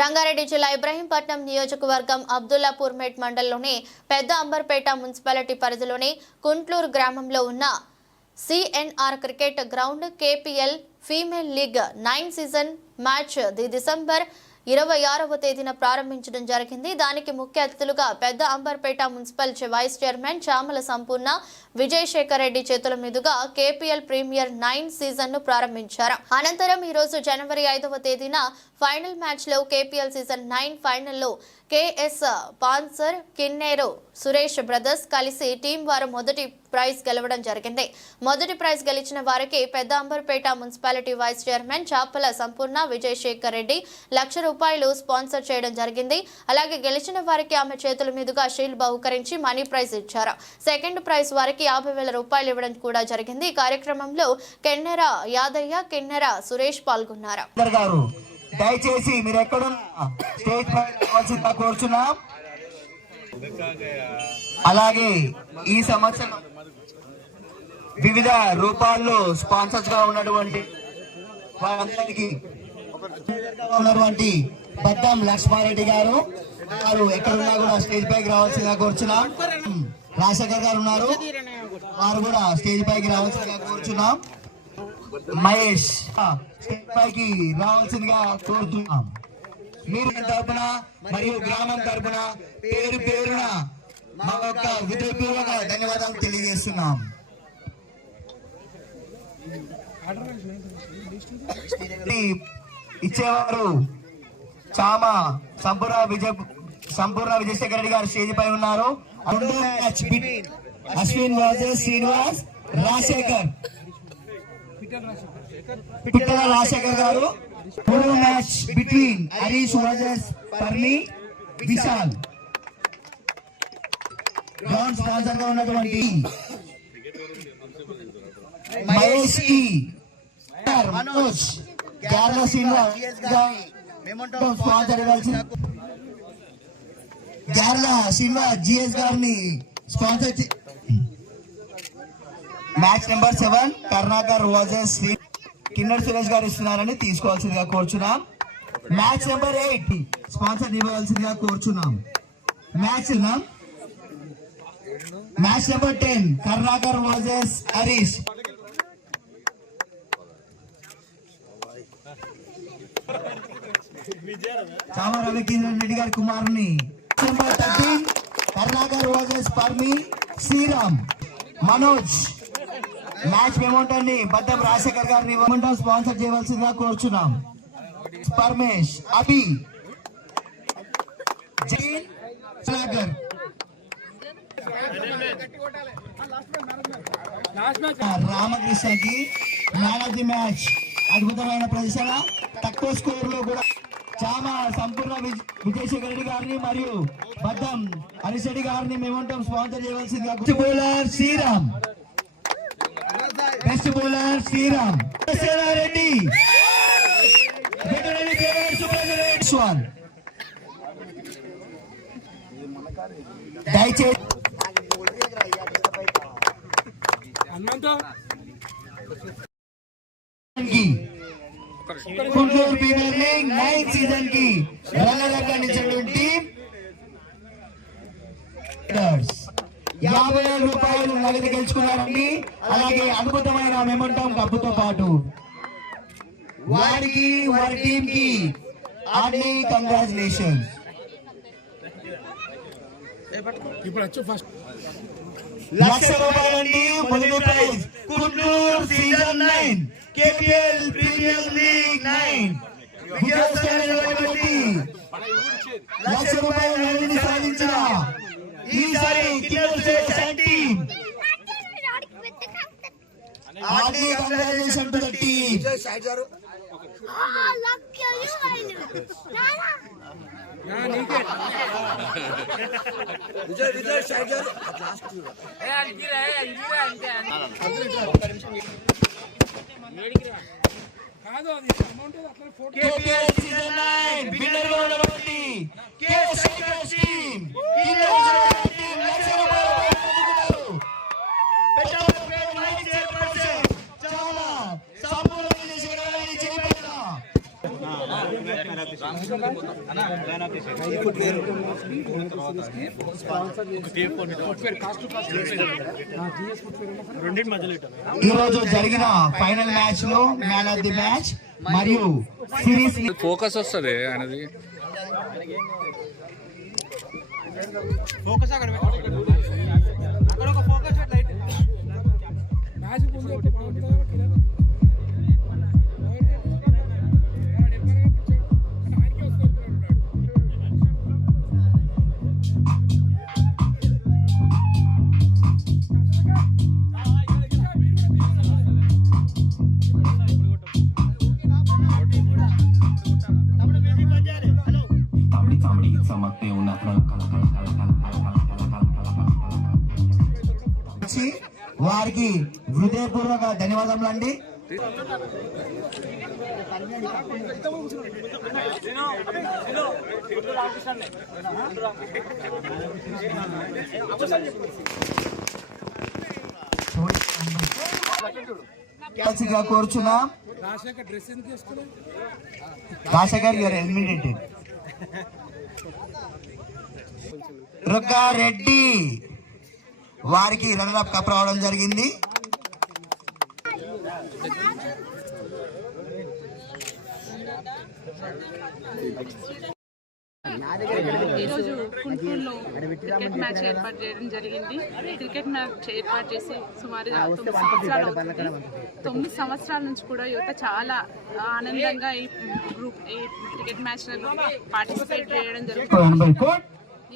రంగారెడ్డి జిల్లా ఇబ్రహీంపట్నం నియోజకవర్గం అబ్దుల్లాపూర్ మెట్ మండలంలోని పెద్ద అంబర్పేట మున్సిపాలిటీ పరిధిలోని కుంట్లూరు గ్రామంలో ఉన్న CNR cricket ground KPL female league 9 season match December 26వ తేదీన ప్రారంభించడం జరిగింది. దానికి ముఖ్య అతిథులుగా Pedda Amberpet municipal vice chairman Chamala Sampoorna Vijayashekar Reddy చేతుల మీదుగా కేపీఎల్ ప్రీమియర్ 9 సీజన్ ను ప్రారంభించారు. అనంతరం ఈ రోజు జనవరి 5వ తేదీన ఫైనల్ మ్యాచ్ లో కేపీఎల్ సీజన్ 9 ఫైనల్ లో కేఎస్ పాన్సర్ కిన్నేరు సురేష్ బ్రదర్స్ కలిసి టీం వారు మొదటి ప్రైజ్ గెలవడం జరిగింది. మొదటి ప్రైజ్ గెలిచిన వారికి పెద్ద అంబర్పేట మున్సిపాలిటీ వైస్ చైర్మన్ చాపల సంపూర్ణ విజయశేఖర్ రెడ్డి ₹1,00,000 స్పాన్సర్ చేయడం జరిగింది. అలాగే గెలిచిన వారికి ఆమె చేతుల మీదుగా షీల్డ్ బహుకరించి మనీ ప్రైజ్ ఇచ్చారు. సెకండ్ ప్రైజ్ వారికి ₹50,000 ఇవ్వడం కూడా జరిగింది. ఈ కార్యక్రమంలో కెన్నెర యాదయ్య, కెన్నెర సురేష్ పాల్గొన్నారు. దయచేసి మీరు ఎక్కడున్నా స్టేజ్ పై రావాల్సిందిగా కోరుచున్నాం. అలాగే ఈ సంవత్సరం వివిధ రూపాల్లో స్పాన్సర్స్ గా ఉన్నటువంటి వారందరికీ ఉన్నటువంటి బద్దం లక్ష్మారెడ్డి గారు ఎక్కడున్నా కూడా స్టేజ్ పైకి రావాల్సిందిగా కోరుచున్నాం. రాజశేఖర్ గారు ఉన్నారు, వారు కూడా స్టేజ్ పైకి రావాల్సిందిగా కోరుచున్నాం. మహేష్ స్టేజ్ పైకి రావాల్సిందిగా కోరుతున్నాం. మీరు తరపున మరియు గ్రామం తరపున పేరు పేరున మా యొక్క హృదయపూర్వక ధన్యవాదాలు తెలియజేస్తున్నాం. ఇచ్చేవారు చామా సంపూర్ణ విజయశేఖర్ రెడ్డి గారు స్టేజ్ పై ఉన్నారు. అశ్విన్ వర్సెస్ శ్రీనివాస్ రాజశేఖర్ పిట్టల రాజశేఖర్ గారు. Match between Harish versus Parmi Vishal. Ground sponsor గా ఉన్నటువంటి మహేష్ మనోజ్ గార్ల శ్రీనివాస్ స్పాన్సర్ ఇవ్వాల్సిన గార్ల శ్రీనివాస్ జిఎస్ గారిని sponsor. Match number 7 Karnakar versus Kinnar Suresh గారు ఇస్తున్నారని తీసుకోవాల్సిందిగా కోరుచున్నాం. మ్యాచ్ నెంబర్ 8 స్పాన్సర్ ఇవ్వాల్సిందిగా కోరుచున్నాం. Match number 10 Karnakar versus Harish. Chama Ravikiran Reddy గారి కుమారుని. Number 13 Karnakar versus Parmi Sriram Manoj. Match మెమోంటాన్ని బద్దం రాజశేఖర్ గారిని స్పాన్సర్ చేయవలసిందిగా కోరుచున్నాం. పరమేష్ అభి రామకృష్ణకి మ్యాన్ ఆఫ్ ది మ్యాచ్. అద్భుతమైన ప్రదర్శన, తక్కువ స్కోర్ లో కూడా చామా సంపూర్ణ విజయశేఖర్ రెడ్డి గారిని మరియు బద్దం హరీష్ రెడ్డి గారిని మెమోంటం స్పాన్సర్ చేయవలసిందిగా. Bowler Sriram, best bowler Sriram Reddy. దయచేసి గుంటూరు ప్రీమియర్ లీగ్ 9 సీజన్ కి రన్నర్ నిలిచినటువంటి ₹50,000 నగదు గెలుచుకున్నారండి. అలాగే అద్భుతమైన మెమోంటం కప్పుతో పాటు వారికి వారి టీం కి ఆర్డీ కంగ్రాచులేషన్స్. ₹1,00,000 అండి మొదటి prize. Guntur season 9 KPL premier league 9 ₹1,00,000 సాధించిన ఈసారి team RD congratulation to the team. చాలా సంపూర్ణ ఈరోజు జరిగిన ఫైనల్ మ్యాచ్ లో మ్యాన్ ఆఫ్ ది మ్యాచ్ మరియు సిరీస్ ఫోకస్ వస్తుంది అనేది ఫోకస్ అక్కడ అక్కడ ఒక ఫోకస్ లైట్ మ్యాచ్ వారికి హృదయపూర్వక ధన్యవాదములు అండి. కోరుచున్నాం. రాజశేఖర్ గారు ఎలిమినేటెడ్. రుగ్గారెడ్డి వారికి రన్నర్ అప్ కప్ రావడం జరిగింది. ఈరోజు గుంటూరులో క్రికెట్ మ్యాచ్ ఏర్పాటు చేయడం జరిగింది. క్రికెట్ మ్యాచ్ ఏర్పాటు చేసి సుమారుగా 9 సంవత్సరాలు అవుతుంది. 9 సంవత్సరాల నుంచి కూడా యువత చాలా ఆనందంగా ఈ క్రికెట్ మ్యాచ్లలో పార్టిసిపేట్ చేయడం జరుగుతుంది.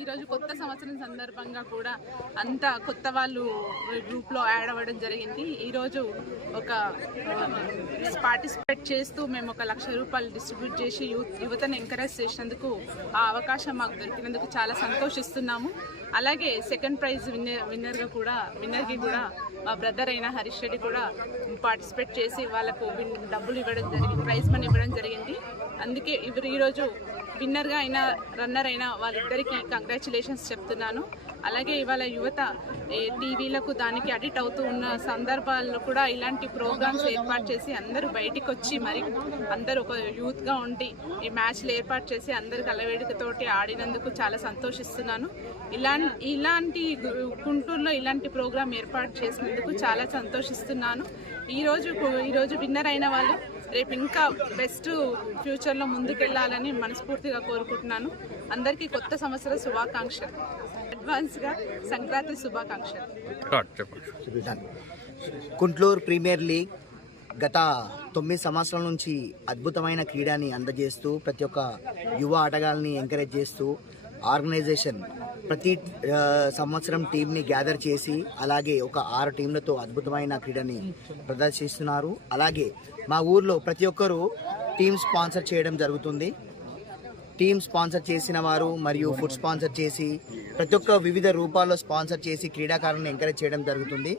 ఈరోజు కొత్త సంవత్సరం సందర్భంగా కూడా అంతా కొత్త వాళ్ళు గ్రూప్లో యాడ్ అవ్వడం జరిగింది. ఈరోజు ఒక పార్టిసిపేట్ చేస్తూ మేము 1 లక్ష రూపాయలు డిస్ట్రిబ్యూట్ చేసి యువతను ఎంకరేజ్ చేసినందుకు ఆ అవకాశం మాకు దొరికినందుకు చాలా సంతోషిస్తున్నాము. అలాగే సెకండ్ ప్రైజ్ విన్నర్కి కూడా మా బ్రదర్ అయిన హరీష్ రెడ్డి కూడా పార్టిసిపేట్ చేసి వాళ్ళకు డబ్బులు ఇవ్వడం జరిగింది, ప్రైజ్ మనీ ఇవ్వడం జరిగింది. అందుకే ఈరోజు విన్నర్గా అయినా రన్నర్ అయినా వాళ్ళిద్దరికీ కంగ్రాచులేషన్స్ చెప్తున్నాను. అలాగే ఇవాళ యువత టీవీలకు దానికి అడిక్ట్ అవుతూ ఉన్న సందర్భాల్లో కూడా ఇలాంటి ప్రోగ్రామ్స్ ఏర్పాటు చేసి అందరూ బయటికి వచ్చి మరి అందరూ ఒక యూత్గా ఉండి ఈ మ్యాచ్లు ఏర్పాటు చేసి అందరు కలవేడికతోటి ఆడినందుకు చాలా సంతోషిస్తున్నాను. ఇలాంటి గుంటూరులో ఇలాంటి ప్రోగ్రాం ఏర్పాటు చేసినందుకు చాలా సంతోషిస్తున్నాను. ఈరోజు విన్నర్ అయిన వాళ్ళు రేపు ఇంకా బెస్ట్ ఫ్యూచర్లో ముందుకెళ్లాలని మనస్ఫూర్తిగా కోరుకుంటున్నాను. అందరికీ కొత్త సంవత్సర శుభాకాంక్షలు, అడ్వాన్స్గా సంక్రాంతి శుభాకాంక్షలు. గుంటూరు ప్రీమియర్ లీగ్ గత 9 సంవత్సరాల నుంచి అద్భుతమైన క్రీడని అందజేస్తూ ప్రతి ఒక్క యువ ఆటగాళ్ళని ఎంకరేజ్ చేస్తూ ఆర్గనైజేషన్ ప్రతి సంవత్సరం టీంని గ్యాదర్ చేసి అలాగే ఒక 6 టీంలతో అద్భుతమైన క్రీడని ప్రదర్శిస్తున్నారు. అలాగే మా ఊర్లో ప్రతి ఒక్కరూ టీమ్ స్పాన్సర్ చేయడం జరుగుతుంది. టీమ్ స్పాన్సర్ చేసిన వారు మరియు ఫుడ్ స్పాన్సర్ చేసి ప్రతి ఒక్క వివిధ రూపాల్లో స్పాన్సర్ చేసి క్రీడాకారులను ఎంకరేజ్ చేయడం జరుగుతుంది.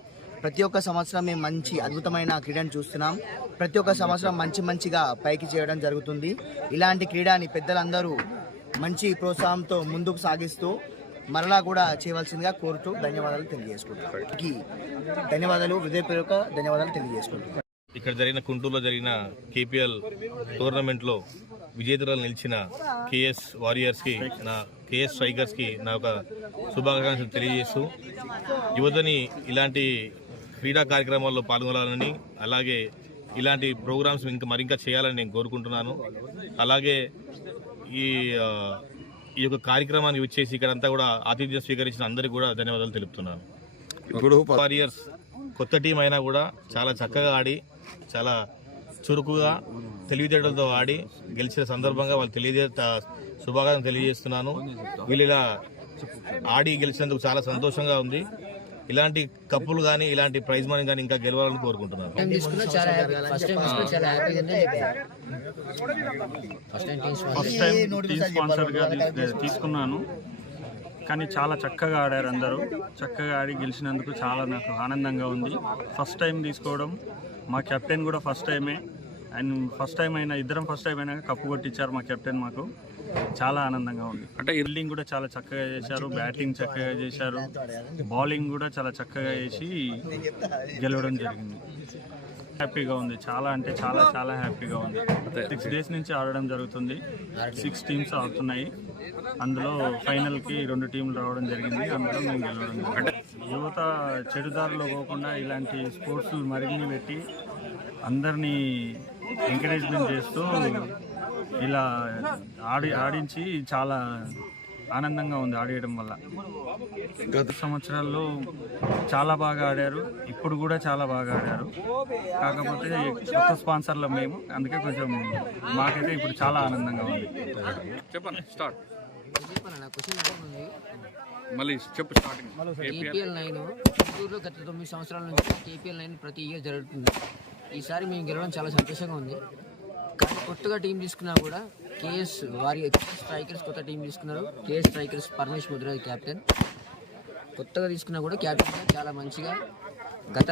ప్రతి ఒక్క సంవత్సరం మేము మంచి అద్భుతమైన క్రీడను చూస్తున్నాం. ప్రతి ఒక్క సంవత్సరం మంచిగా పైకి చేయడం జరుగుతుంది. ఇలాంటి క్రీడని పెద్దలందరూ మంచి ప్రోత్సాహంతో ముందుకు సాగిస్తూ మరలా కూడా చేయవలసిందిగా కోరుతూ ధన్యవాదాలు తెలియజేసుకుంటున్నాను. హృదయపూర్వక ధన్యవాదాలు తెలియజేసుకుంటున్నాను. ఇక్కడ జరిగిన గుంటూరులో జరిగిన కేపీఎల్ టోర్నమెంట్లో విజేతలు నిలిచిన కేఎస్ వారియర్స్కి కేఎస్ స్ట్రైకర్స్కి నా ఒక శుభాకాంక్షలు తెలియజేస్తూ యువతని ఇలాంటి క్రీడా కార్యక్రమాల్లో పాల్గొనాలని అలాగే ఇలాంటి ప్రోగ్రామ్స్ మరింకా చేయాలని నేను కోరుకుంటున్నాను. అలాగే ఈ యొక్క కార్యక్రమాన్ని వచ్చేసి ఇక్కడంతా కూడా ఆతిథ్యం స్వీకరించిన అందరికీ కూడా ధన్యవాదాలు తెలుపుతున్నాను. ఇప్పుడు వారియర్స్ కొత్త టీం అయినా కూడా చాలా చక్కగా ఆడి చాలా చురుకుగా తెలివితేటలతో ఆడి గెలిచిన సందర్భంగా వాళ్ళు శుభాకాంక్షలు తెలియజేస్తున్నాను. వీళ్ళు ఇలా ఆడి గెలిచినందుకు చాలా సంతోషంగా ఉంది. ఇలాంటి కప్పులు కానీ ఇలాంటి ప్రైజ్ మనీ కానీ ఇంకా గెలవాలని కోరుకుంటున్నాను. ఫస్ట్ టైం టీమ్ స్పాన్సర్గా తీసుకున్నాను, కానీ చాలా చక్కగా ఆడారు. అందరూ చక్కగా ఆడి గెలిచినందుకు చాలా నాకు ఆనందంగా ఉంది. ఫస్ట్ టైం తీసుకోవడం, మా కెప్టెన్ కూడా ఫస్ట్ టైమే, అండ్ ఫస్ట్ టైం అయినా ఇద్దరం ఫస్ట్ టైం అయినా కప్పు కొట్టించారు మా కెప్టెన్. మాకు చాలా ఆనందంగా ఉంది. అంటే ఫీల్డింగ్ కూడా చాలా చక్కగా చేశారు, బ్యాటింగ్ చక్కగా చేశారు, బౌలింగ్ కూడా చాలా చక్కగా చేసి గెలవడం జరిగింది. హ్యాపీగా ఉంది, చాలా అంటే చాలా చాలా హ్యాపీగా ఉంది. 6 days నుంచి ఆడడం జరుగుతుంది. 6 teams ఆడుతున్నాయి. అందులో ఫైనల్కి 2 teams రావడం జరిగింది. అందులో మేము గెలవడం జరిగింది. యువత చెడుదారిలో పోకుండా ఇలాంటి స్పోర్ట్స్ మరిన్ని పెట్టి అందరినీ ఎంకరేజ్మెంట్ చేస్తూ ఇలా ఆడించి చాలా ఆనందంగా ఉంది ఆడేయడం వల్ల. గత సంవత్సరాల్లో చాలా బాగా ఆడారు, ఇప్పుడు కూడా చాలా బాగా ఆడారు. కాకపోతే కొత్త స్పాన్సర్లు మేము, అందుకే కొంచెం మాకైతే ఇప్పుడు చాలా ఆనందంగా ఉంది. చెప్పండి స్టార్ట్. మళ్ళీ చెప్పు స్టార్టింగ్. KPL 9 చిత్తూరులో గత 9 సంవత్సరాల నుంచి KPL 9 ప్రతి ఇయర్ జరుగుతుంది. ఈసారి మేము గెలవడం చాలా సంతోషంగా ఉంది. కానీ కొత్తగా టీం తీసుకున్నా కూడా KS స్ట్రైకర్స్ కొత్త టీం తీసుకున్నారు. KS strikers Paramesh Mudraj captain. కొత్తగా తీసుకున్నా కూడా క్యాప్టెన్ చాలా మంచిగా గత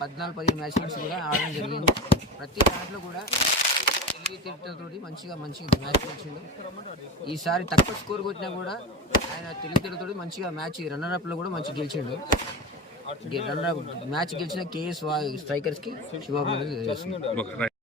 14-15 మ్యాచ్ నుంచి కూడా ఆడడం జరిగింది. ప్రతి దాంట్లో కూడా తెలివితేటతోటి మంచిగా మ్యాచ్ గెలిచిండు. ఈసారి తక్కువ స్కోర్ కొట్టినా కూడా ఆయన తెలివితేటతోటి మంచిగా మ్యాచ్ రన్నర్అప్లో కూడా మంచిగా గెలిచిండు. మ్యాచ్ గెలిచిన KS స్ట్రైకర్స్కి శుభాభినందనలు తెలియజేస్తున్నాను.